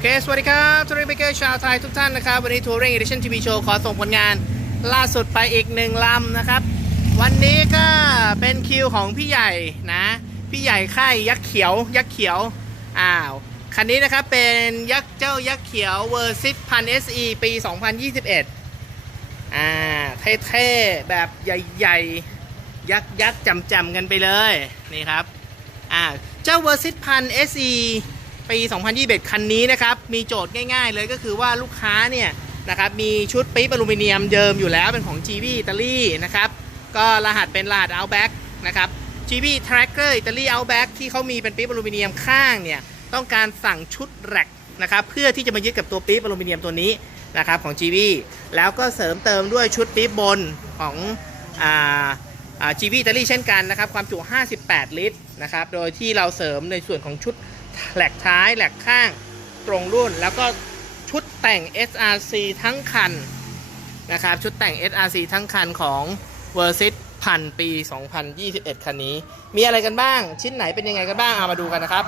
เค สวัสดีครับทัวริงเบเกอร์ชาวไทยทุกท่านนะครับ วันนี้ทัวริงเอดิชั่นทีวีโชว์ขอส่งผลงานล่าสุดไปอีกหนึ่งลำนะครับ วันนี้ก็เป็นคิวของพี่ใหญ่นะ พี่ใหญ่ค่ายยักษ์เขียว ยักษ์เขียว อ้าว คันนี้นะครับเป็นยักษ์เจ้ายักษ์เขียวเวอร์ซิตพันเอสปี 2021 อ่า เท่ๆ แบบใหญ่ๆ ยักษ์ยักษ์จำๆกันไปเลย นี่ครับ อ่า เจ้าเวอร์ซิตพัน SE ปี 2021 คันนี้นะครับ มีโจทย์ง่าย ๆ เลยก็คือว่าลูกค้าเนี่ยนะครับมีชุดปี๊บอลูมิเนียมเดิมอยู่แล้วเป็นของ GB อิตาลีนะครับ ก็รหัสเป็นรหัส Outback นะครับ GB Tracker อิตาลี Outback ที่เขามีเป็นปี๊บอลูมิเนียมข้างเนี่ยต้องการสั่งชุดแร็กนะครับเพื่อที่จะมายึดกับตัวปี๊บอลูมิเนียมตัวนี้นะครับของ GB แล้วก็เสริมเติมด้วยชุดปี๊บบนของอ่าจีวีอิตาลีเช่นกันนะครับ ความจุ 58 ลิตรนะครับ โดยที่เราเสริมในส่วนของชุด แหลกท้ายแหลกข้างตรงรุ่น แล้วก็ชุดแต่ง SRC ทั้งคันนะครับ ชุดแต่ง SRC ทั้งคันของ v e r s i t พันปี 2021 คันนี้ มีอะไรกันบ้าง ชิ้นไหนเป็นยังไงกันบ้าง เอามาดูกันนะครับ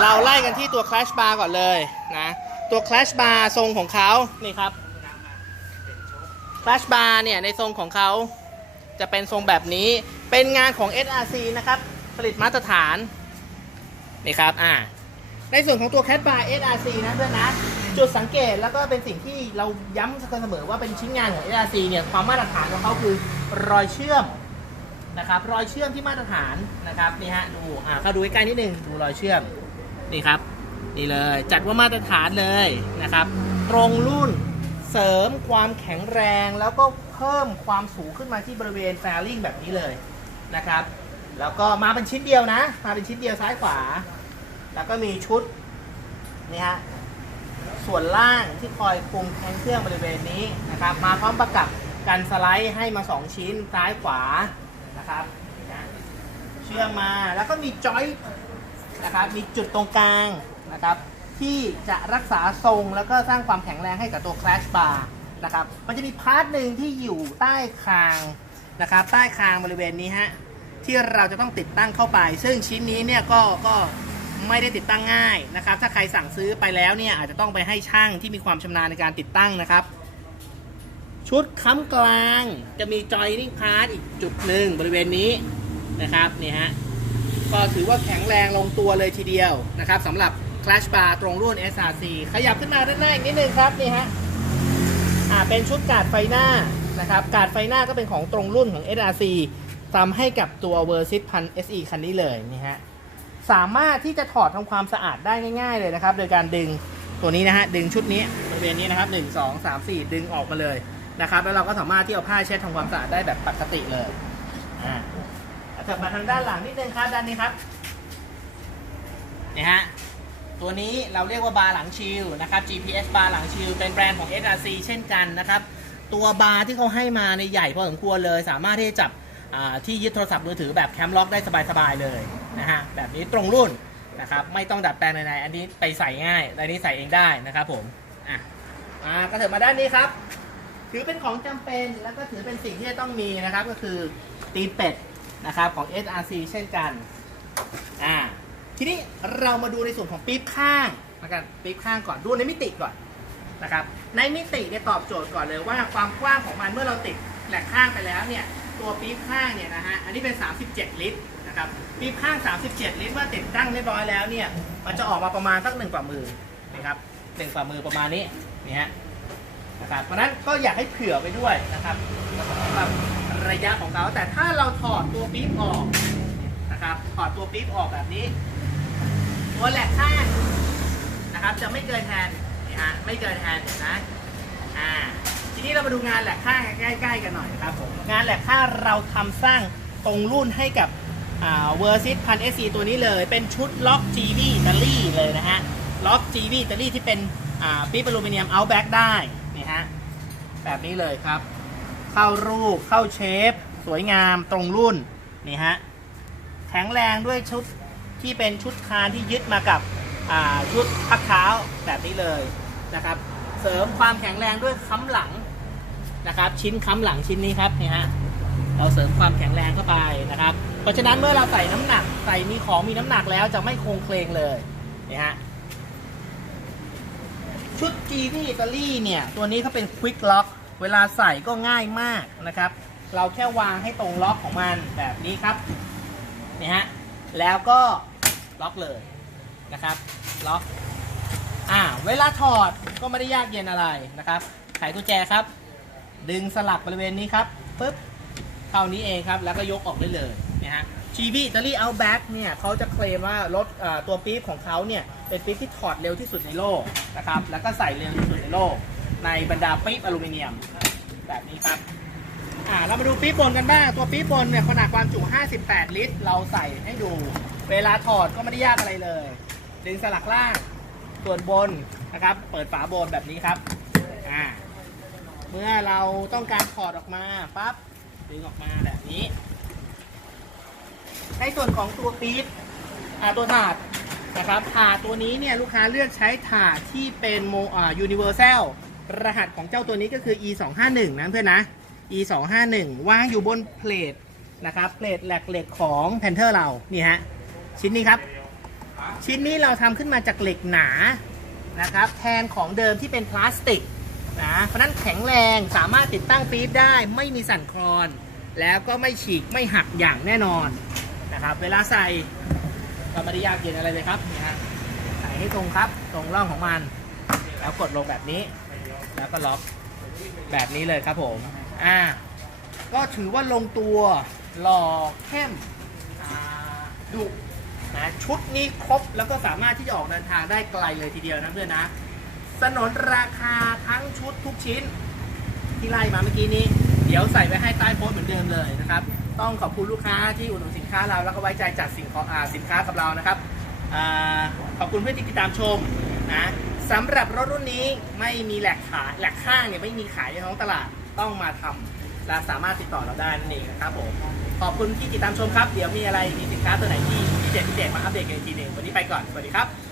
เราไล่กันที่ตัว Clash Bar ก่อนเลยนะ ตัว Clash Bar ทรงของเขานี่ครับ Clash Bar เนี่ยในทรงของเขาจะเป็นทรงแบบนี้ เป็นงานของ SRC นะครับ ผลิตมาตรฐาน นี่ครับอ่าในส่วนของตัว Cat Bar SRC นะเพื่อนนะ จุดสังเกตแล้วก็เป็นสิ่งที่เราย้ำเสมอว่าเป็นชิ้นงานของ SRC เนี่ย ความมาตรฐานของเขาคือรอยเชื่อมนะครับ รอยเชื่อมที่มาตรฐานนะครับนี่ฮะดูอ่าเข้าดูใกล้ๆนิดนึงดูรอยเชื่อมนี่ครับนี่เลยจัดว่ามาตรฐานเลยนะครับ ตรงรุ่นเสริมความแข็งแรงแล้วก็เพิ่มความสูงขึ้นมาที่บริเวณแฟลิงแบบนี้เลยนะครับ แล้วก็มาเป็นชิ้นเดียวนะ มาเป็นชิ้นเดียวซ้ายขวา แล้วก็มีชุดนี่ฮะส่วนล่างที่คอยคุมแทงเครื่องบริเวณนี้นะครับ มาพร้อมประกับกันสไลด์ให้มา 2 ชิ้นซ้ายขวานะครับเชื่อมมาแล้วก็มีจอยนะครับมีจุดตรงกลางนะครับที่จะรักษาทรงแล้วก็สร้างความแข็งแรงให้กับตัว Clash Bar นะครับมันจะมีพาร์ทหนึ่งที่อยู่ใต้คางนะครับใต้คางบริเวณนี้ฮะที่เราจะต้องติดตั้งเข้าไป ซึ่งชิ้นนี้เนี่ยก็ก็ ไม่ได้ติดตั้งง่ายนะครับ ถ้าใครสั่งซื้อไปแล้วเนี่ยอาจจะต้องไปให้ช่างที่มีความชำนาญในการติดตั้งนะครับ ชุดค้ำกลางจะมีจอยนิ่งพาร์ทอีกจุดหนึ่งบริเวณนี้นะครับนี่ฮะก็ถือว่าแข็งแรงลงตัวเลยทีเดียวนะครับสำหรับ Clash Bar ตรงรุ่น SRC ขยับขึ้นมาด้านหน้าอีกนิดนึงครับนี่ฮะอ่าเป็นชุดกาดไฟหน้านะครับกาดไฟหน้าก็เป็นของตรงรุ่นของ SRC ทำให้กับตัว v e r s i t พัน SE คันนี้เลยนี่ฮะ สามารถที่จะถอดทำความสะอาดได้ง่าย ๆเลยนะครับ โดยการดึงตัวนี้นะฮะดึงชุดนี้บริเวณนี้นะครับ1 2 3 4ดึงออกมาเลยนะครับ แล้วเราก็สามารถที่เอาผ้าเช็ดทำความสะอาดได้แบบปกติเลยอ่าถัดมาทางด้านหลังนิดนึงครับด้านนี้ครับนี่ฮะตัวนี้เราเรียกว่าบาร์หลังชิลนะครับ GPS บาร์หลังชิลเป็นแบรนด์ของ SRC เช่นกันนะครับ ตัวบาร์ที่เขาให้มาในใหญ่พอสมควรเลย สามารถที่จะจับ ที่ยึดโทรศัพท์มือถือแบบแคมล็อกได้สบายๆเลยนะฮะแบบนี้ตรงรุ่นนะครับไม่ต้องดัดแปลงใดๆอันนี้ไปใส่ง่ายอันนี้ใส่เองได้นะครับผมอะมากระเถิบมาด้านนี้ครับถือเป็นของจำเป็นแล้วก็ถือเป็นสิ่งที่จะต้องมีนะครับ ก็คือตีนเป็ดนะครับของ SRC เช่นกันอ่าทีนี้เรามาดูในส่วนของปี๊บข้างนะครับปี๊บข้างก่อนดูในมิติก่อนนะครับในมิติเนี่ยตอบโจทย์ก่อนเลยว่าความกว้างของมันเมื่อเราติดแหลกข้างไปแล้วเนี่ย ตัวปี๊บข้างเนี่ยนะฮะ อันนี้เป็น 37 ลิตรนะครับปี๊บข้าง 37 ลิตรเมื่อติดตั้งเรียบร้อยแล้วเนี่ย มันจะออกมาประมาณสักหนึ่งฝ่ามือนะครับหนึ่งฝ่ามือประมาณนี้นี่ฮะนะครับ เพราะนั้นก็อยากให้เผื่อไปด้วยนะครับสำหรับระยะของเขา แต่ถ้าเราถอดตัวปี๊บออกนะครับ ถอดตัวปี๊บออกแบบนี้ ตัวแหลกข้างนะครับ จะไม่เกินแทนนี่ฮะ ไม่เกินแทนเห็นนะอ่าที นี้เรามาดูงานแหลกข้าใกล้ ๆ กันหน่อยครับผมงานแหลกข้าเราทำสร้างตรงรุ่นให้กับเวอร์ซิตพันเอซีตัวนี้เลย เป็นชุดล็อก GV อิตาลีเลยนะฮะล็อก GV อิตาลีที่เป็นปี๊บอลูมิเนียมเอาแบ็กได้นี่ฮะแบบนี้เลยครับ เข้ารูปเข้าเชฟ สวยงามตรงรุ่นนี่ฮะแข็งแรงด้วยชุดที่เป็นชุดคานที่ยึดมากับชุดพักเท้าแบบนี้เลยนะครับ เสริมความแข็งแรงด้วยค้ำหลัง นะครับ ชิ้นค้ำหลังชิ้นนี้ครับนี่ฮะเราเสริมความแข็งแรงเข้าไปนะครับ เพราะฉะนั้นเมื่อเราใส่น้ำหนักใส่มีของมีน้ำหนักแล้วจะไม่โครงเคลงเลยนี่ฮะชุด G ที่อิตาลีเนี่ย ตัวนี้เขาเป็น Quick Lock เวลาใส่ก็ง่ายมากนะครับ เราแค่วางให้ตรงล็อกของมันแบบนี้ครับนี่ฮะแล้วก็ล็อกเลยนะครับล็อกอ่าเวลาถอดก็ไม่ได้ยากเย็นอะไรนะครับไขกุญแจครับ ดึงสลักบริเวณนี้ครับปึ๊บเท่านี้เองครับ แล้วก็ยกออกได้เลยนะฮะชีวีอิตาลีเอาแบ็กเนี่ยเขาจะเคลมว่ารถตัวปี๊บของเขาเนี่ย เป็นปี๊บที่ถอดเร็วที่สุดในโลกนะครับ แล้วก็ใส่เร็วที่สุดในโลก ในบรรดาปี๊บอลูมิเนียม แบบนี้ครับอ่าเรามาดูปี๊บบนกันบ้าง ตัวปี๊บบนเนี่ยขนาดความจุ 58 ลิตร เราใส่ให้ดู เวลาถอดก็ไม่ได้ยากอะไรเลย ดึงสลักล่างส่วนบนนะครับ เปิดฝาบนแบบนี้ครับอ่า มื่อเราต้องการถอดออกมาปั๊บดึงออกมาแบบนี้ ในส่วนของตัวปี๊บอาตัวถาดนะครับถาดตัวนี้เนี่ยลูกค้าเลือกใช้ถาดที่เป็นโมอ่า universal รหัสของเจ้าตัวนี้ก็คือ e 2 5 1นะเพื่อนนะ e 2 5 1วางอยู่บนเพลทนะครับเพลทแหลกเหล็กของ Panther เรานี่ฮะชิ้นนี้ครับ ชิ้นนี้เราทำขึ้นมาจากเหล็กหนานะครับแทนของเดิมที่เป็นพลาสติก นะเพราะนั้นแข็งแรงสามารถติดตั้งปี๊บได้ไม่มีสั่นคลอน แล้วก็ไม่ฉีกไม่หักอย่างแน่นอนนะครับ เวลาใส่ก็ไม่ได้ยากเย็นอะไรเลยครับนี่ฮะใส่ให้ตรงครับตรงร่องของมัน แล้วกดลงแบบนี้ แล้วก็ล็อกแบบนี้เลยครับผมอ่าก็ถือว่าลงตัวหล่อเข้มดุนะชุดนี้ครบแล้วก็สามารถที่จะออกเดินทางได้ไกลเลยทีเดียวนะเพื่อนนะสนนราคา ชุดทุกชิ้น ที่ไล่มาเมื่อกี้นี้ เดี๋ยวใส่ไว้ให้ใต้โพสต์เหมือนเดิมเลยนะครับ ต้องขอบคุณลูกค้าที่อุดหนุนสินค้าเราแล้วก็ไว้ใจจัดสินค้าสินค้ากับเรานะครับอขอบคุณเพื่อนที่ติดตามชมนะสำหรับรถรุ่นนี้ไม่มีแหลกขายแหลกข้างเนี่ยไม่มีขายในท้องตลาดต้องมาทำและสามารถติดต่อเราได้นั่นเองนะครับผมขอบคุณที่ติดตามชมครับ เดี๋ยวมีอะไรมีสินค้าตัวไหนที่พิเศษพิเศษมาอัปเดตกันอีกทีหนึ่งวันนี้ไปก่อน สวัสดีครับ